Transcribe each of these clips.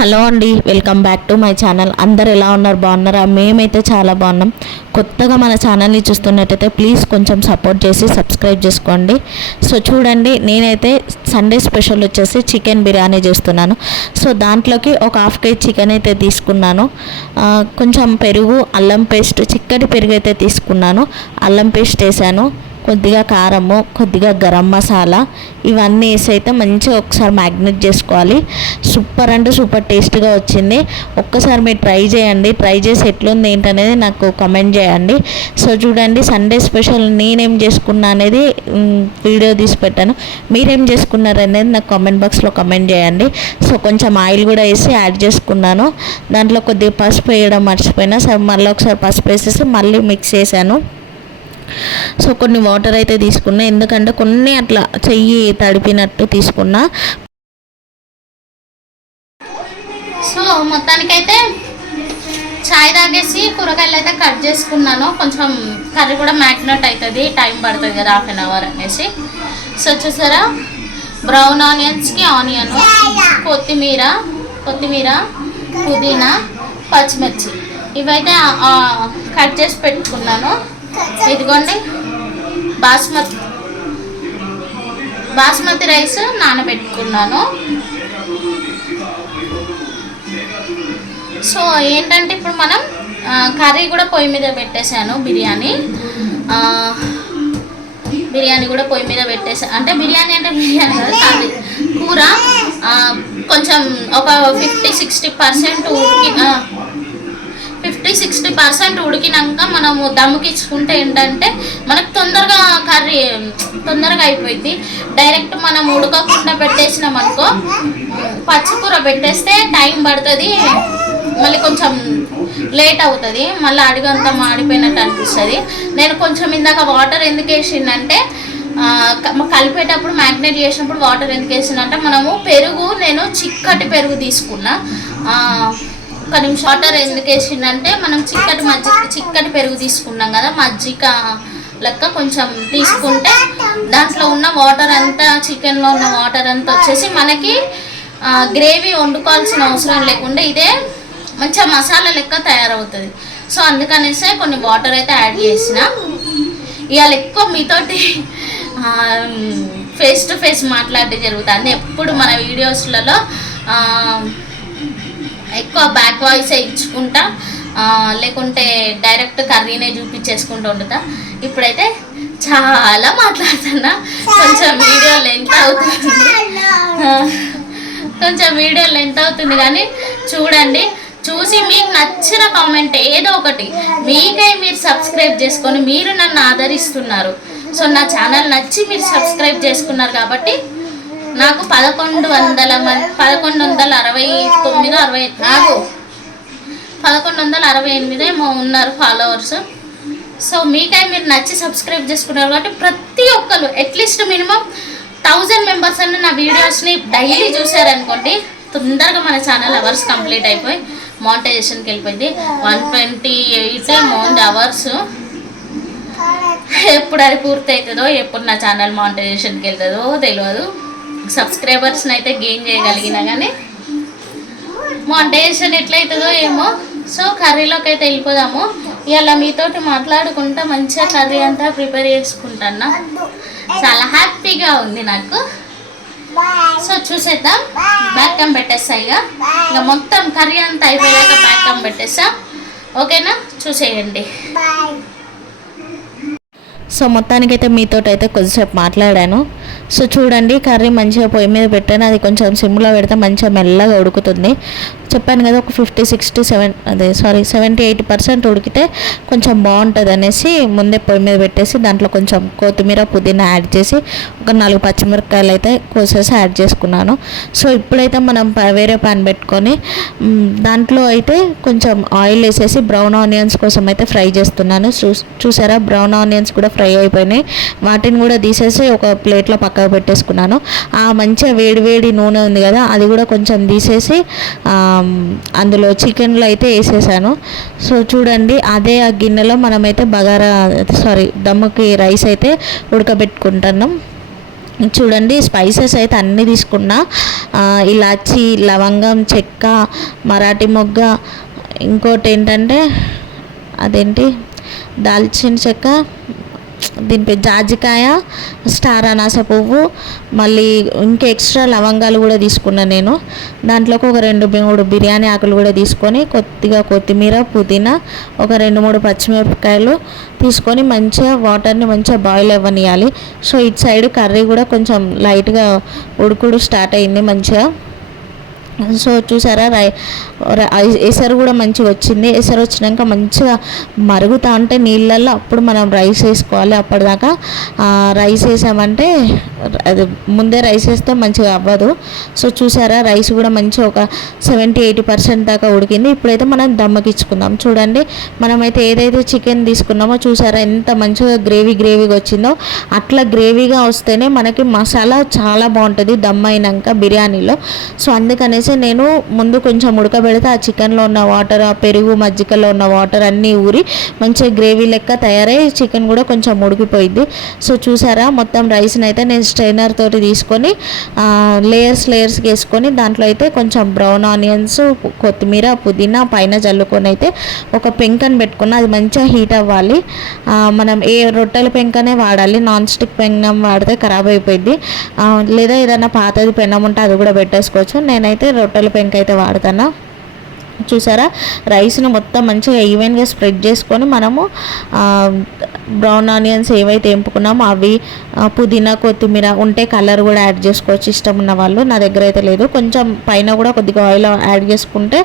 Hello అండి welcome back to my channel. అందరు ఎలా ఉన్నారు? బాగున్నారా? మేమైతే చాలా బాగున్నాం. కొత్తగా మన ఛానల్ని చూస్తున్నట్టయితే ప్లీజ్ కొంచెం సపోర్ట్ చేసి సబ్స్క్రైబ్ చేసుకోండి. సో చూడండి నేనైతే సండే స్పెషల్ వచ్చేసి చికెన్ బిర్యానీ చేస్తున్నాను. సో దాంట్లోకి ఒక హాఫ్ కేజీ చికెన్ అయితే తీసుకున్నాను. కొంచెం పెరుగు అల్లం పేస్ట్ చిక్కటి పెరుగు అయితే తీసుకున్నాను. అల్లం పేస్ట్ వేసాను. కొద్దిగా కారము కొద్దిగా గరం మసాలా ఇవన్నీ వేసి అయితే మంచిగా ఒకసారి మ్యాగ్నెట్ చేసుకోవాలి. సూపర్ అంటే సూపర్ టేస్ట్గా వచ్చింది. ఒక్కసారి మీరు ట్రై చేయండి. ట్రై చేసి ఎట్లుంది ఏంటనేది నాకు కమెంట్ చేయండి. సో చూడండి సండే స్పెషల్ నేనేం చేసుకున్నా అనేది వీడియో తీసి పెట్టాను. మీరేం చేసుకున్నారు అనేది నాకు కామెంట్ బాక్స్లో కమెంట్ చేయండి. సో కొంచెం ఆయిల్ కూడా వేసి యాడ్ చేసుకున్నాను. దాంట్లో కొద్దిగా పసుపు వేయడం మర్చిపోయినా సరే మళ్ళీ ఒకసారి పసుపు వేసేసి మళ్ళీ మిక్స్ చేశాను. సో కొన్ని వాటర్ అయితే తీసుకున్నా. ఎందుకంటే కొన్ని అట్లా చెయ్యి తడిపినట్టు తీసుకున్నా. సో మొత్తానికైతే చాయ్ తాగేసి కూరగాయలు అయితే కట్ చేసుకున్నాను. కొంచెం కర్రీ కూడా మ్యాగ్నెట్ అవుతుంది టైం పడుతుంది కదా హాఫ్ అన్ అవర్ అనేసి. సో వచ్చేసారా బ్రౌన్ ఆనియన్స్కి ఆనియన్ కొత్తిమీర కొత్తిమీర పుదీనా పచ్చిమిర్చి. ఇవైతే కట్ చేసి పెట్టుకున్నాను. ఇదిగోండి. బాస్మతి. బాస్మతి రైస్ నానబెట్టుకున్నాను. సో ఏంటంటే ఇప్పుడు మనం కర్రీ కూడా పొయ్యి మీద పెట్టేశాను బిర్యానీ. బిర్యానీ కూడా పొయ్యి మీద పెట్టేసా అంటే బిర్యానీ అంటే బిర్యానీ కాదు కర్రీ. కూర కొంచెం ఒక ఫిఫ్టీ సిక్స్టీ పర్సెంట్ ఉడికి ఫిఫ్టీ సిక్స్టీ పర్సెంట్ ఉడికినాక మనము దమ్ముకిచ్చుకుంటే ఏంటంటే మనకు తొందరగా కర్రీ తొందరగా అయిపోయింది డైరెక్ట్ మనం ఉడకకుండా పెట్టేసినాం అనుకో పచ్చికూర పెట్టేస్తే టైం పడుతుంది. మళ్ళీ కొంచెం లేట్ అవుతుంది. మళ్ళీ అడిగంతా మాడిపోయినట్టు అనిపిస్తుంది. నేను కొంచెం ఇందాక వాటర్ ఎందుకు వేసిందంటే కలిపేటప్పుడు మ్యాగ్నేట్ చేసినప్పుడు వాటర్ ఎందుకు వేసిందంటే మనము పెరుగు నేను చిక్కటి పెరుగు తీసుకున్నా. ఒక్క ఒక నిమిషం వాటర్ ఎందుకు వేసిందంటే మనం చిక్కటి మజ్జిగ చిక్కటి పెరుగు తీసుకున్నాం కదా మజ్జిగ లెక్క కొంచెం తీసుకుంటే దాంట్లో ఉన్న వాటర్ అంతా చికెన్లో ఉన్న వాటర్ అంతా వచ్చేసి మనకి గ్రేవీ వండుకోవాల్సిన అవసరం లేకుండా ఇదే మంచిగా మసాలా లెక్క తయారవుతుంది. సో అందుకనేసే కొన్ని వాటర్ అయితే యాడ్ చేసిన. ఇవాళ ఎక్కువ మీతోటి ఫేస్ టు ఫేస్ మాట్లాడడం జరుగుతుంది. ఎప్పుడు మన వీడియోస్లలో ఎక్కువ బ్యాక్ వాయిస్ ఇచ్చుకుంటా లేకుంటే డైరెక్ట్ కర్రీనే చూపించేసుకుంటూ ఉంటుందా ఇప్పుడైతే చాలా మాట్లాడుతున్నా. కొంచెం వీడియో లెంత్ అవుతుంది. కొంచెం వీడియో లెంత్ అవుతుంది కానీ చూడండి చూసి మీకు నచ్చిన కామెంట్ ఏదో ఒకటి. మీకై మీరు సబ్స్క్రైబ్ చేసుకొని మీరు నన్ను ఆదరిస్తున్నారు. సో నా ఛానల్ నచ్చి మీరు సబ్స్క్రైబ్ చేసుకున్నారు కాబట్టి నాకు పదకొండు వందల పదకొండు వందల అరవై తొమ్మిది అరవై నాకు పదకొండు వందల అరవై ఎనిమిది ఏమో ఉన్నారు ఫాలోవర్స్ సో మీకై మీరు నచ్చి సబ్స్క్రైబ్ చేసుకున్నారు కాబట్టి ప్రతి ఒక్కరు అట్లీస్ట్ మినిమం థౌజండ్ మెంబర్స్ అన్న నా వీడియోస్ని డైలీ చూసారనుకోండి తొందరగా మన ఛానల్ అవర్స్ కంప్లీట్ అయిపోయి మోనిటైజేషన్కి వెళ్ళిపోయింది. One twenty eight mount hours ఎప్పుడు అది పూర్తి అవుతుందో ఎప్పుడు నా ఛానల్ మోనిటైజేషన్కి వెళ్తుందో తెలియదు. సబ్స్క్రైబర్స్ని అయితే గెయిన్ చేయగలిగినా కానీ మానిటైజేషన్ ఎట్లయితుందో ఏమో. సో కర్రీలోకి అయితే వెళ్ళిపోదాము. ఇలా మీతోటి మాట్లాడుకుంటా మంచిగా కర్రీ అంతా ప్రిపేర్ చేసుకుంటాను చాలా హ్యాపీగా ఉంది నాకు. సో చూసేద్దాం. బ్యాక్కం పెట్టేస్తా ఇక ఇక మొత్తం కర్రీ అంతా అయిపోయాక బ్యాక్కం పెట్టేస్తా. ఓకేనా? చూసేయండి. సో మొత్తానికైతే మీతో అయితే కొద్దిసేపు మాట్లాడాను. సో చూడండి కర్రీ మంచిగా పొయ్యి మీద పెట్టాను. అది కొంచెం సిమ్లో పెడితే మంచిగా మెల్లగా ఉడుకుతుంది. చెప్పాను కదా ఒక ఫిఫ్టీ సిక్స్టీ సెవెన్ అదే సారీ సెవెంటీ ఎయిటీ పర్సెంట్ ఉడికితే కొంచెం బాగుంటుంది అనేసి ముందే పొయ్యి మీద పెట్టేసి దాంట్లో కొంచెం కొత్తిమీర పుదీనా యాడ్ చేసి ఒక నాలుగు పచ్చిమిరపకాయలు అయితే కోసేసి యాడ్ చేసుకున్నాను. సో ఇప్పుడైతే మనం వేరే పాన్ పెట్టుకొని దాంట్లో అయితే కొంచెం ఆయిల్ వేసేసి బ్రౌన్ ఆనియన్స్ కోసం అయితే ఫ్రై చేస్తున్నాను. చూ- చూసారా? బ్రౌన్ ఆనియన్స్ కూడా ఫ్రై అయిపోయినాయి. వాటిని కూడా తీసేసి ఒక ప్లేట్లో పక్కకు పెట్టేసుకున్నాను. ఆ మంచిగా వేడి వేడి నూనె ఉంది కదా అది కూడా కొంచెం తీసేసి అందులో చికెన్లో అయితే వేసేసాను. సో చూడండి అదే ఆ గిన్నెలో మనమైతే బగారా సారీ దమ్ముకి రైస్ అయితే ఉడకబెట్టుకుంటున్నాం. చూడండి స్పైసెస్ అయితే అన్నీ తీసుకున్నా. ఇలాచి లవంగం చెక్క మరాఠీ మొగ్గ. ఇంకోటి ఏంటంటే అదేంటి? దాల్చిన చెక్క దీనిపై జాజికాయ స్టార్ అనాస పువ్వు మళ్ళీ ఇంకా ఎక్స్ట్రా లవంగాలు కూడా తీసుకున్నాను నేను. దాంట్లోకి ఒక రెండు మూడు బిర్యానీ ఆకులు కూడా తీసుకొని కొద్దిగా కొత్తిమీర పుదీనా ఒక రెండు మూడు పచ్చిమిరపకాయలు తీసుకొని మంచిగా వాటర్ని మంచిగా బాయిల్ అవ్వనియాలి. సో ఇటు సైడ్ కర్రీ కూడా కొంచెం లైట్గా ఉడుకుడు స్టార్ట్ అయింది మంచిగా. సో చూసారా రై ఎసరు కూడా మంచిగా వచ్చింది. ఎసరు వచ్చినాక మంచిగా మరుగుతా ఉంటే నీళ్ళల్లో అప్పుడు మనం రైస్ వేసుకోవాలి. అప్పటిదాకా రైస్ వేసామంటే అది ముందే రైస్ వేస్తే మంచిగా అవ్వదు. సో చూసారా రైస్ కూడా మంచిగా ఒక సెవెంటీ ఎయిటీ పర్సెంట్ దాకా ఉడికింది. ఇప్పుడైతే మనం దమ్మకిచ్చుకుందాం. చూడండి మనమైతే ఏదైతే చికెన్ తీసుకున్నామో చూసారా ఎంత మంచిగా గ్రేవీ గ్రేవీగా వచ్చిందో. అట్లా గ్రేవీగా వస్తేనే మనకి మసాలా చాలా బాగుంటుంది దమ్ అయినాక బిర్యానీలో. సో అనేసి నేను ముందు కొంచెం ఉడకబెడితే ఆ చికెన్లో ఉన్న వాటర్ ఆ పెరుగు మజ్జిగలో ఉన్న వాటర్ అన్నీ ఊరి మంచిగా గ్రేవీ లెక్క తయారై చికెన్ కూడా కొంచెం ఉడికిపోయింది. సో చూసారా మొత్తం రైస్ని అయితే నేను స్ట్రైనర్ తోటి తీసుకొని లేయర్స్ లేయర్స్కి వేసుకొని దాంట్లో అయితే కొంచెం బ్రౌన్ ఆనియన్స్ కొత్తిమీర పుదీనా పైన జల్లుకొని అయితే ఒక పెంకని పెట్టుకున్న అది మంచిగా హీట్ అవ్వాలి. మనం ఏ రొట్టెల పెంకనే వాడాలి నాన్ స్టిక్ పెనం వాడితే ఖరాబ్ అయిపోయింది లేదా ఏదైనా పాతది పెనం ఉంటే అది కూడా పెట్టేసుకోవచ్చు. నేనైతే రొట్టెల పెంక అయితే వాడతాను చూసారా? రైస్ని మొత్తం మంచిగా ఈవెన్గా స్ప్రెడ్ చేసుకొని మనము బ్రౌన్ ఆనియన్స్ ఏవైతే ఎంపుకున్నామో అవి పుదీనా కొత్తిమీర ఉంటే కలర్ కూడా యాడ్ చేసుకోవచ్చు. ఇష్టం ఉన్న వాళ్ళు నా దగ్గర అయితే లేదు. కొంచెం పైన కూడా కొద్దిగా ఆయిల్ యాడ్ చేసుకుంటే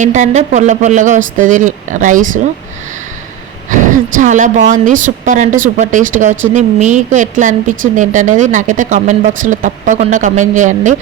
ఏంటంటే పొల్ల పొల్లగా వస్తుంది రైస్. చాలా బాగుంది. సూపర్ అంటే సూపర్ టేస్ట్గా వచ్చింది. మీకు ఎట్లా అనిపించింది ఏంటనేది నాకైతే కామెంట్ బాక్స్లో తప్పకుండా కమెంట్ చేయండి.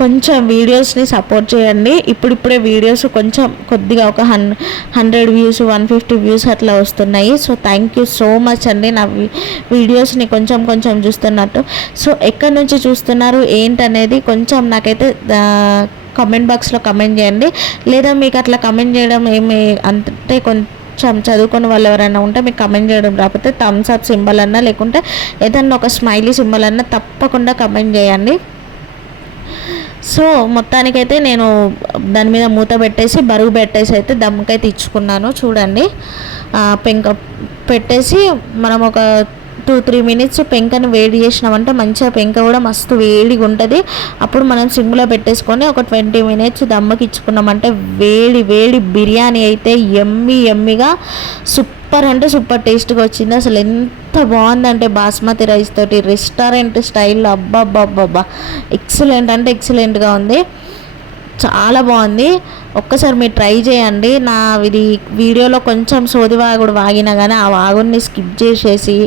కొంచెం వీడియోస్ని సపోర్ట్ చేయండి. ఇప్పుడిప్పుడే వీడియోస్ కొంచెం కొద్దిగా ఒక హన్ hundred views one fifty views అట్లా వస్తున్నాయి. So thank you so much అండి. నా వీడియోస్ని కొంచెం కొంచెం చూస్తున్నట్టు. సో ఎక్కడి నుంచి చూస్తున్నారు ఏంటనేది కొంచెం నాకైతే కమెంట్ కామెంట్ బాక్స్లో కమెంట్ చేయండి. లేదా మీకు అట్లా కమెంట్ చేయడం ఏమి అంటే కొంచెం చదువుకున్న వాళ్ళు ఎవరైనా ఉంటే మీకు కమెంట్ చేయడం రాకపోతే థమ్స్ అప్ సింబల్ అన్నా లేకుంటే ఏదన్నా ఒక స్మైలీ సింబల్ అన్నా తప్పకుండా కమెంట్ చేయండి. సో మొత్తానికైతే నేను దాని మీద మూత పెట్టేసి బరువు పెట్టేసి అయితే దమ్కైతే ఇచ్చుకున్నాను. చూడండి. పెంక పెట్టేసి మనం ఒక టూ త్రీ మినిట్స్ పెంకను వేడి చేసినామంటే మంచిగా పెంక కూడా మస్తు వేడిగా ఉంటుంది. అప్పుడు మనం సిమ్లో పెట్టేసుకొని ఒక ట్వంటీ మినిట్స్ దమ్మకి ఇచ్చుకున్నామంటే వేడి వేడి బిర్యానీ అయితే ఎమ్మి ఎమ్మిగా సూపర్ అంటే సూపర్ టేస్ట్గా వచ్చింది. అసలు ఎంత బాగుందంటే బాస్మతి రైస్ తోటి రెస్టారెంట్ స్టైల్లో అబ్బా అబ్బా అబ్బా ఎక్సలెంట్ అంటే ఎక్సలెంట్గా ఉంది. చాలా బాగుంది. ఒక్కసారి మీరు ట్రై చేయండి. నా ఇది వీడియోలో కొంచెం సోది వాగుడు వాగినా కానీ ఆ వాగుడిని స్కిప్ చేసేసి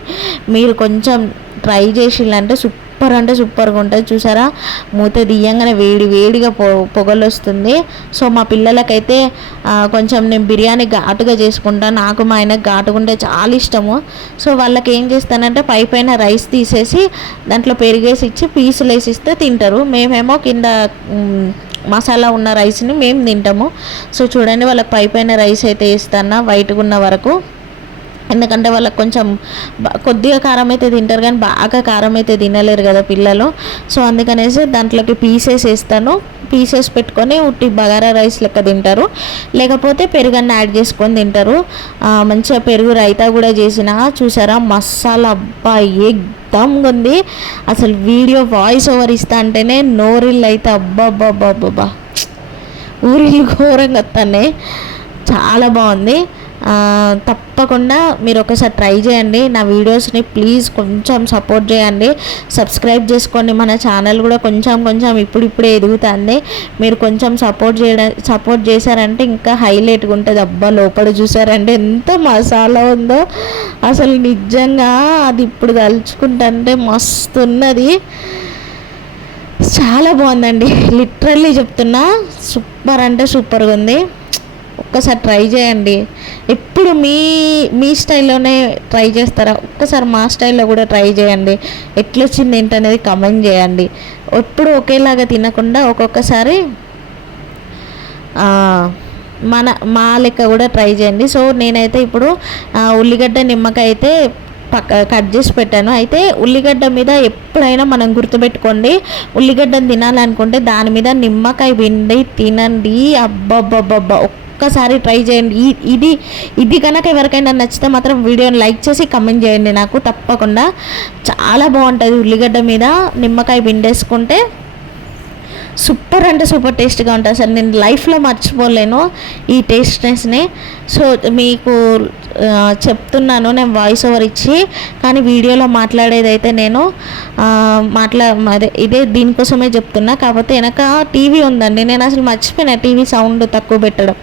మీరు కొంచెం ట్రై చేసిందంటే సూపర్ అంటే సూపర్గా ఉంటుంది. చూసారా? మూత తీయంగానే వేడి వేడిగా పొ పొగలు వస్తుంది. సో మా పిల్లలకైతే కొంచెం నేను బిర్యానీ ఘాటుగా చేసుకుంటాను నాకు మా ఆయనకు ఘాటుగా ఉంటే చాలా ఇష్టము. సో వాళ్ళకి ఏం చేస్తానంటే పై పైన రైస్ తీసేసి దాంట్లో పెరిగేసి ఇచ్చి పీసులు వేసి ఇస్తే తింటారు. మేమేమో కింద మసాలా ఉన్న రైస్ని మేము తింటాము. సో చూడండి వాళ్ళకి పై పైన రైస్ అయితే ఇస్తాను వైట్గా ఉన్న వరకు. ఎందుకంటే వాళ్ళకి కొంచెం కొద్దిగా కారం అయితే తింటారు కానీ బాగా కారం అయితే తినలేరు కదా పిల్లలు. సో అందుకనేసి దాంట్లోకి పీసెస్ వేస్తాను. పీసెస్ పెట్టుకొని ఉట్టి బగారా రైస్ లెక్క తింటారు. లేకపోతే పెరుగన్న యాడ్ చేసుకొని తింటారు. మంచిగా పెరుగు రైతా కూడా చేసిన చూసారా? మసాలా అబ్బా ఎగ్దమ్గా ఉంది. అసలు వీడియో వాయిస్ ఓవర్ ఇస్తా అంటేనే నోరిల్ అయితే అబ్బా అబ్బా అబ్బా అబ్బా ఊరిల్లు ఘోరంగా వస్తానే చాలా బాగుంది. తప్పకుండా మీరు ఒకసారి ట్రై చేయండి. నా వీడియోస్ని ప్లీజ్ కొంచెం సపోర్ట్ చేయండి. సబ్స్క్రైబ్ చేసుకోండి. మన ఛానల్ కూడా కొంచెం కొంచెం ఇప్పుడిప్పుడే ఎదుగుతుంది. మీరు కొంచెం సపోర్ట్ చేయడం సపోర్ట్ చేశారంటే ఇంకా హైలైట్గా ఉంటుంది. అబ్బా లోపల చూసారంటే ఎంత మసాలా ఉందో. అసలు నిజంగా అది ఇప్పుడు తలుచుకుంటుంటే మస్తు ఉన్నది. చాలా బాగుందండి. లిటరల్లీ చెప్తున్నా సూపర్ అంటే సూపర్గా ఉంది. ఒక్కసారి ట్రై చేయండి. ఎప్పుడు మీ మీ స్టైల్లోనే ట్రై చేస్తారా? ఒక్కసారి మా స్టైల్లో కూడా ట్రై చేయండి. ఎట్లొచ్చింది ఏంటనేది కమెంట్ చేయండి. ఎప్పుడు ఒకేలాగా తినకుండా ఒక్కొక్కసారి మన మా లెక్క కూడా ట్రై చేయండి. సో నేనైతే ఇప్పుడు ఉల్లిగడ్డ నిమ్మకాయ అయితే పక్క కట్ చేసి పెట్టాను. అయితే ఉల్లిగడ్డ మీద ఎప్పుడైనా మనం గుర్తుపెట్టుకోండి ఉల్లిగడ్డను తినాలనుకుంటే దాని మీద నిమ్మకాయ పిండి తినండి. అబ్బబ్బబ్బబ్బా ఒక్కసారి ట్రై చేయండి. ఇది ఇది కనుక ఎవరికైనా నచ్చితే మాత్రం వీడియోని లైక్ చేసి కమెంట్ చేయండి. నాకు తప్పకుండా చాలా బాగుంటుంది ఉల్లిగడ్డ మీద నిమ్మకాయ పిండేసుకుంటే సూపర్ అంటే సూపర్ టేస్ట్గా ఉంటుంది అసలు నేను లైఫ్లో మర్చిపోలేను ఈ టేస్ట్నెస్ని. సో మీకు చెప్తున్నాను నేను వాయిస్ ఓవర్ ఇచ్చి కానీ వీడియోలో మాట్లాడేది అయితే నేను మాట్లా అదే ఇదే దీనికోసమే చెప్తున్నా. కాకపోతే వెనక టీవీ ఉందండి. నేను అసలు మర్చిపోయినా టీవీ సౌండ్ తక్కువ పెట్టడం.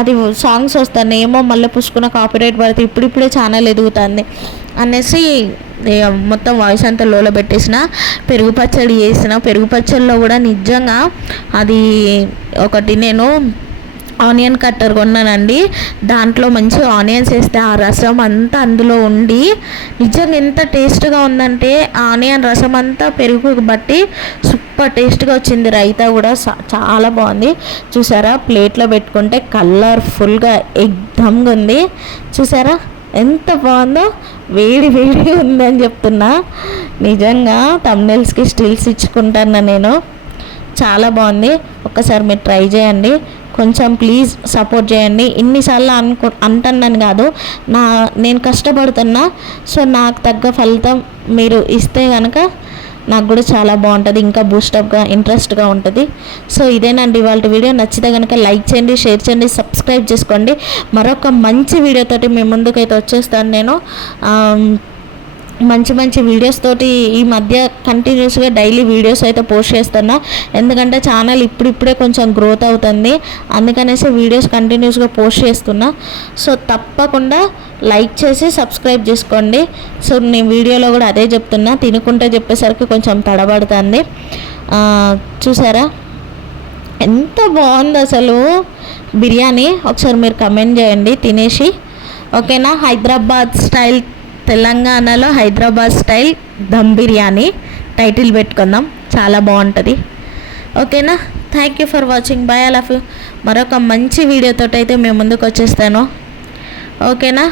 అది సాంగ్స్ వస్తాను ఏమో మళ్ళీ పుసుకున్న కాపీరైట్ పడితే ఇప్పుడిప్పుడే ఛానల్ ఎదుగుతుంది. అనేసి మొత్తం వాయిస్ అంతా లోలో పెట్టేసిన పెరుగు పచ్చడి చేసిన పెరుగు పచ్చడిలో కూడా నిజంగా అది ఒకటి నేను ఆనియన్ కట్టర్ కొన్నానండి. దాంట్లో మంచి ఆనియన్స్ వేస్తే ఆ రసం అంతా అందులో ఉండి నిజంగా ఎంత టేస్ట్గా ఉందంటే ఆనియన్ రసం అంతా పెరుగు బట్టి సూపర్ టేస్ట్గా వచ్చింది. రైతా కూడా చాలా బాగుంది. చూసారా? ప్లేట్లో పెట్టుకుంటే కలర్ఫుల్గా ఎగ్దమ్గా ఉంది. చూసారా? ఎంత బాగుందో వేడి వేడి ఉందని చెప్తున్నా. నిజంగా తమ్నెల్స్కి స్టిల్స్ ఇచ్చుకుంటాను నేను. చాలా బాగుంది. ఒక్కసారి మీరు ట్రై చేయండి. కొంచెం ప్లీజ్ సపోర్ట్ చేయండి. ఇన్నిసార్లు అనుకో అంటున్నాను కాదు. నా నేను కష్టపడుతున్నా. సో నాకు తగ్గ ఫలితం మీరు ఇస్తే కనుక నాకు కూడా చాలా బాగుంటుంది ఇంకా బూస్టప్గా ఇంట్రెస్ట్గా ఉంటుంది. సో ఇదేనండి ఇవాళ వీడియో. నచ్చితే కనుక లైక్ చేయండి షేర్ చేయండి సబ్స్క్రైబ్ చేసుకోండి. మరొక మంచి వీడియోతోటి మీ ముందుకైతే వచ్చేస్తాను నేను. మంచి మంచి వీడియోస్ తోటి ఈ మధ్య కంటిన్యూస్గా డైలీ వీడియోస్ అయితే పోస్ట్ చేస్తున్నా. ఎందుకంటే ఛానల్ ఇప్పుడిప్పుడే కొంచెం గ్రోత్ అవుతుంది. అందుకనేసి వీడియోస్ కంటిన్యూస్గా పోస్ట్ చేస్తున్నా. సో తప్పకుండా లైక్ చేసి సబ్స్క్రైబ్ చేసుకోండి. సో నేను వీడియోలో కూడా అదే చెప్తున్నా. తినుకుంటే చెప్పేసరికి కొంచెం తడబడుతుంది. చూసారా? ఎంత బాగుంది అసలు బిర్యానీ. ఒకసారి మీరు కమెంట్ చేయండి తినేసి. ఓకేనా? హైదరాబాద్ స్టైల్ తెలంగాణలో హైదరాబాద్ స్టైల్ దమ్ బిర్యానీ. టైటిల్ పెట్టుకుందాం. చాలా బాగుంటుంది. ఓకేనా? Thank you for watching. Bye I love you. మరొక మంచి వీడియోతో అయితే మేము ముందుకు వచ్చేస్తాను ఓకేనా?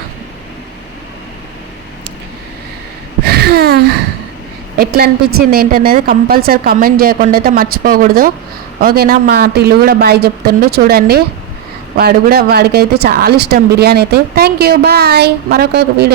ఎట్లా అనిపించింది ఏంటనేది కంపల్సరీ కమెంట్ చేయకుండా అయితే మర్చిపోకూడదు. ఓకేనా మా టిల్లు కూడా బాయ్ చెప్తుండు చూడండి. వాడు కూడా వాడికైతే చాలా ఇష్టం బిర్యానీ అయితే. Thank you bye. మరొక వీడియో